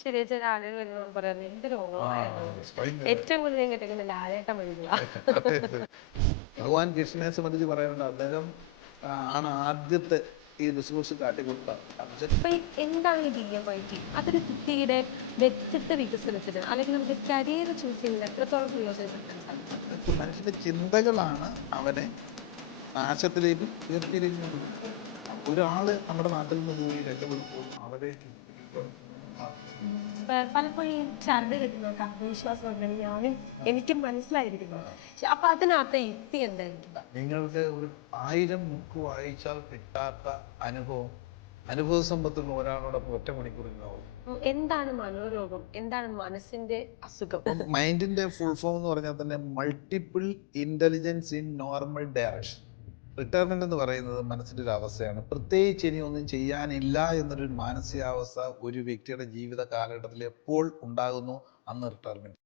ശരിയാ, ചില ആളുകൾ വരുമ്പോൾ പറയാറ് എന്ത് ആ രോഗമായിരുന്നു. ഭയങ്കര ഏറ്റവും കൂടുതൽ ഞാൻ കേട്ടിരിക്കുന്ന ലാലേട്ടൻ വഴികളാ. അതെ, അതെ. ഭഗവാൻ കൃഷ്ണനെ സംബന്ധിച്ച് പറയാനുണ്ട്, അദ്ദേഹം ആണ് ആദ്യത്തെ ഈ റിസോഴ്സ് കാട്ടിക്കൊടുത്ത അർജുൻ. അപ്പൊ എന്താണ് ഈ DMYT? അതൊരു കുട്ടിയുടെ വ്യക്തിത്വ വികസനത്തിന് അല്ലെങ്കിൽ നമുക്ക് കരിയർ ചൂസ് ചെയ്യുന്നത് എത്രത്തോളം പ്രയോജനപ്പെടുത്താൻ സാധിക്കും? മനുഷ്യന്റെ ചിന്തകളാണ് അവനെ നാശത്തിലേക്കും ഉയർത്തിയിലേക്കും കൊണ്ടുപോകുന്നത്. ഒരാള് നമ്മുടെ നാട്ടിൽ നിന്ന് പോയി രക്ഷപ്പെടുമ്പോൾ അവരെ പലപ്പോഴും ഈ ചരട് കെട്ടുന്നവർക്ക് ആത്മവിശ്വാസം ഉണ്ടെങ്കിൽ ഞാനും എനിക്കും മനസ്സിലായിരിക്കുന്നു. അപ്പൊ അതിനകത്ത് യുക്തി എന്തായിരിക്കും? നിങ്ങൾക്ക് ഒരു 1000 ബുക്ക് വായിച്ചാൽ കിട്ടാത്ത അനുഭവ സമ്പത്തുള്ള ഒരാളോടൊപ്പം ഒറ്റ മണിക്കൂറിലാവും. എന്താണ് മനോരോഗം, എന്താണ് മനസ്സിന്റെ അസുഖം? മൈൻഡിന്റെ ഫുൾ ഫോം എന്ന് പറഞ്ഞാൽ തന്നെ multiple intelligence in normal direction. Retirement എന്ന് പറയുന്നത് മനസ്സിന്റെ ഒരു അവസ്ഥയാണ്. പ്രത്യേകിച്ച് ഇനി ഒന്നും ചെയ്യാനില്ല എന്നൊരു മാനസികാവസ്ഥ ഒരു വ്യക്തിയുടെ ജീവിത കാലഘട്ടത്തിൽ എപ്പോൾ ഉണ്ടാകുന്നു, അന്ന് റിട്ടയർമെന്റ്.